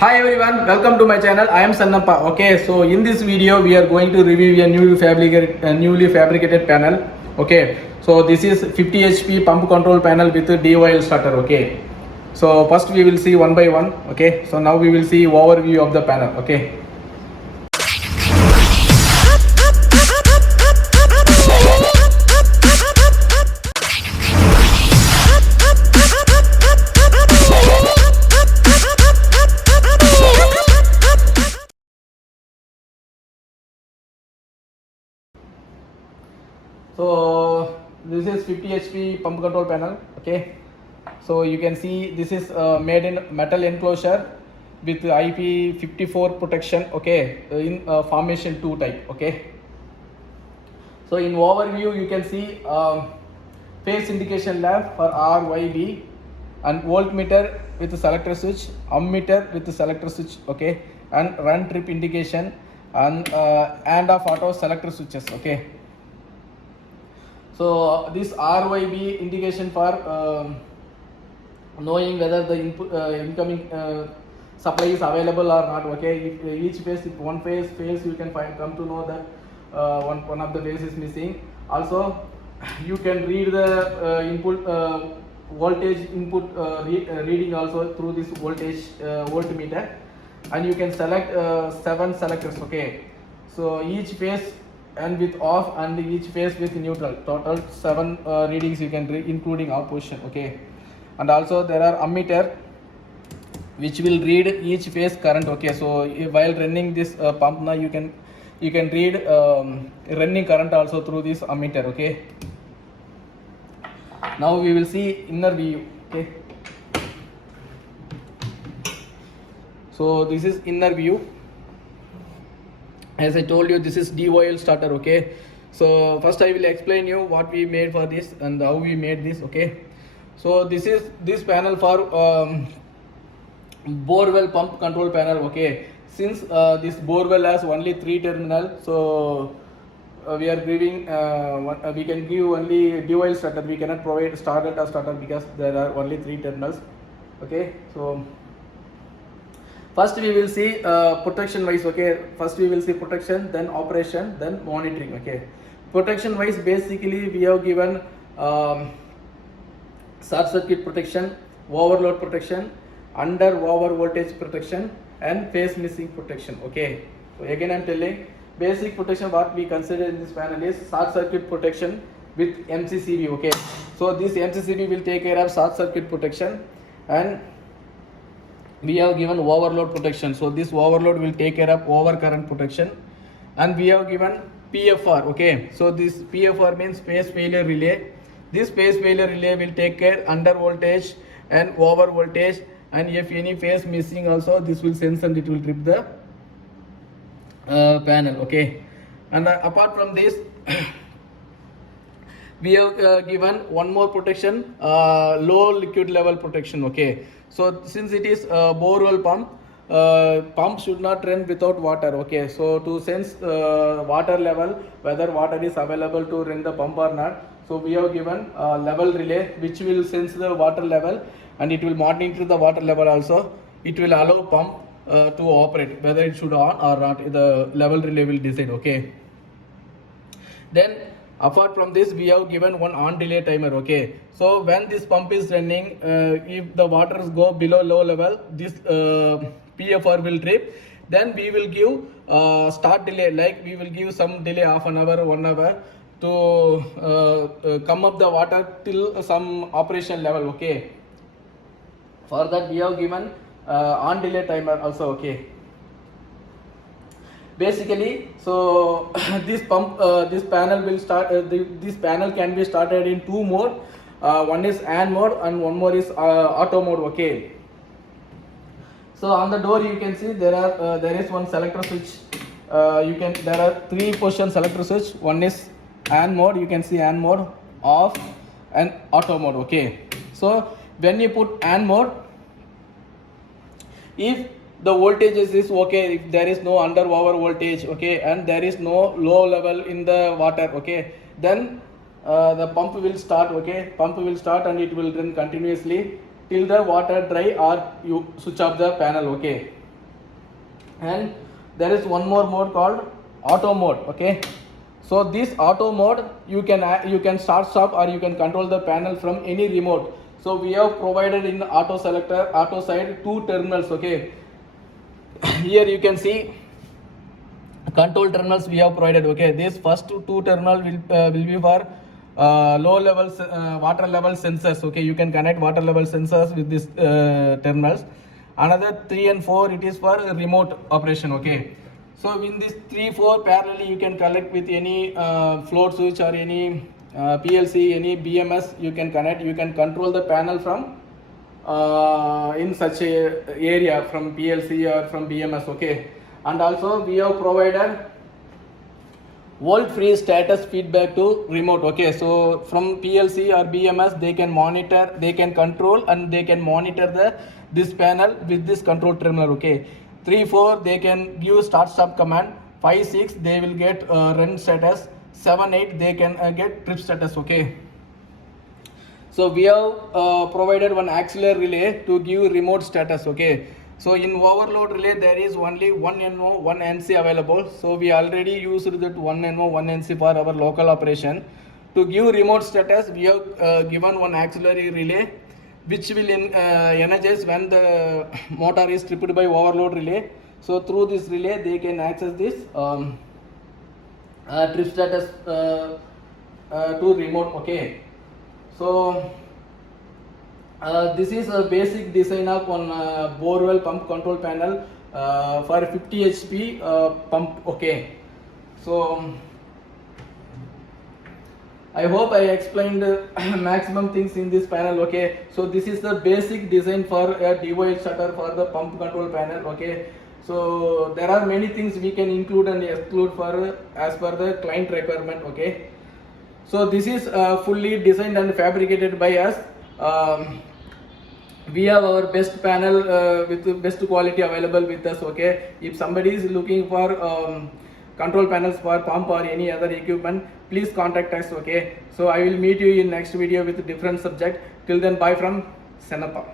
Hi everyone, welcome to my channel. I am Sannappa. Okay, so in this video we are going to review a newly fabricated panel. Okay, so this is 50 HP pump control panel with DOL starter. Okay, so first we will see one by one. Okay, so now we will see overview of the panel. Okay. So this is 50 HP pump control panel. Okay, so you can see this is made in metal enclosure with IP54 protection. Okay, in formation 2 type. Okay, so in overview you can see phase indication lamp for RYB and voltmeter with selector switch, ammeter with selector switch. Okay, and run trip indication and of auto selector switches. Okay. So this RYB indication for knowing whether the input incoming supply is available or not. Okay, if each phase, if one phase fails, you can come to know that one of the phase is missing. Also, you can read the input voltage input reading also through this voltage voltmeter, and you can select 7 selectors. Okay, so each phase and with off and each phase with neutral, total 7 readings you can read including off position. Okay, and also there are ammeter which will read each phase current. Okay, so while running this pump now you can read running current also through this ammeter. Okay, now we will see inner view. Okay, so this is inner view. As I told you, this is DOL starter. Okay, so first I will explain you what we made for this and how we made this. Okay, so this is this panel for borewell pump control panel. Okay, since this borewell has only 3 terminal, so we are giving we can give only DOL starter. We cannot provide starter or starter because there are only 3 terminals. Okay, so first we will see protection wise. Okay, first we will see protection, then operation, then monitoring. Okay, protection wise basically we have given short circuit protection, overload protection, under over voltage protection, and phase missing protection. Okay, so again I am telling basic protection what we consider in this panel is short circuit protection with MCCB. Okay, so this MCCB will take care of short circuit protection, and we have given overload protection. So this overload will take care of overcurrent protection, and we have given PFR. Okay, so this PFR means phase failure relay. This phase failure relay will take care under voltage and over voltage, and if any phase missing also this will sense and it will trip the panel. Okay, and apart from this we have given one more protection, low liquid level protection. Okay, so since it is borewell pump, pump should not run without water. Okay, so to sense water level, whether water is available to run the pump or not, so we have given level relay which will sense the water level, and it will monitor the water level also. It will allow pump to operate, whether it should on or not, the level relay will decide. Okay, then apart from this we have given one on delay timer. Okay, so when this pump is running, if the waters go below low level, this PFR will trip. Then we will give start delay, like we will give some delay, half an hour, 1 hour, to come up the water till some operation level. Okay, for that we have given on delay timer also. Okay, basically, so this pump this panel will start this panel can be started in 2 mode. One is AND mode and one more is auto mode. Okay, so on the door you can see there is one selector switch. There are 3 position selector switch. One is AND mode, you can see AND mode, off, and auto mode. Okay, so when you put AND mode, if the voltages is okay, if there is no under over voltage, okay, and there is no low level in the water, okay, then the pump will start. Okay, pump will start and it will run continuously till the water dry or you switch off the panel. Okay, And there is one more mode called auto mode. Okay, so this auto mode you can start stop or you can control the panel from any remote. So we have provided in auto selector auto side 2 terminals. Okay, here you can see control terminals we have provided. Okay, this first two terminal will be for low level water level sensors. Okay, you can connect water level sensors with this terminals. Another 3 and 4 it is for remote operation. Okay, so in this 3 4 parallelly you can connect with any float switch or any PLC, any BMS you can connect. You can control the panel from in such a area from PLC or from BMS. Okay, and also we have provided volt free status feedback to remote. Okay, so from PLC or BMS they can monitor, they can control and they can monitor this panel with this control terminal. Okay, 3 4 they can give start stop command, 5 6 they will get run status, 7 8 they can get trip status. Okay, so we have provided one auxiliary relay to give remote status. Okay, so in overload relay there is only one NO, one NC available. So we already used that one NO, one NC for our local operation. To give remote status, we have given one auxiliary relay which will energize when the motor is tripped by overload relay. So through this relay they can access this trip status to remote. Okay, so this is a basic design of one borewell pump control panel for 50 HP pump. Okay, so I hope I explained maximum things in this panel. Okay, so this is the basic design for a DOH shutter for the pump control panel. Okay, so there are many things we can include and exclude for as per the client requirement. Okay, so this is fully designed and fabricated by us. We have our best panel with the best quality available with us. Okay, if somebody is looking for control panels for pump or any other equipment, please contact us. Okay, so I will meet you in next video with a different subject. Till then, bye from Senappa.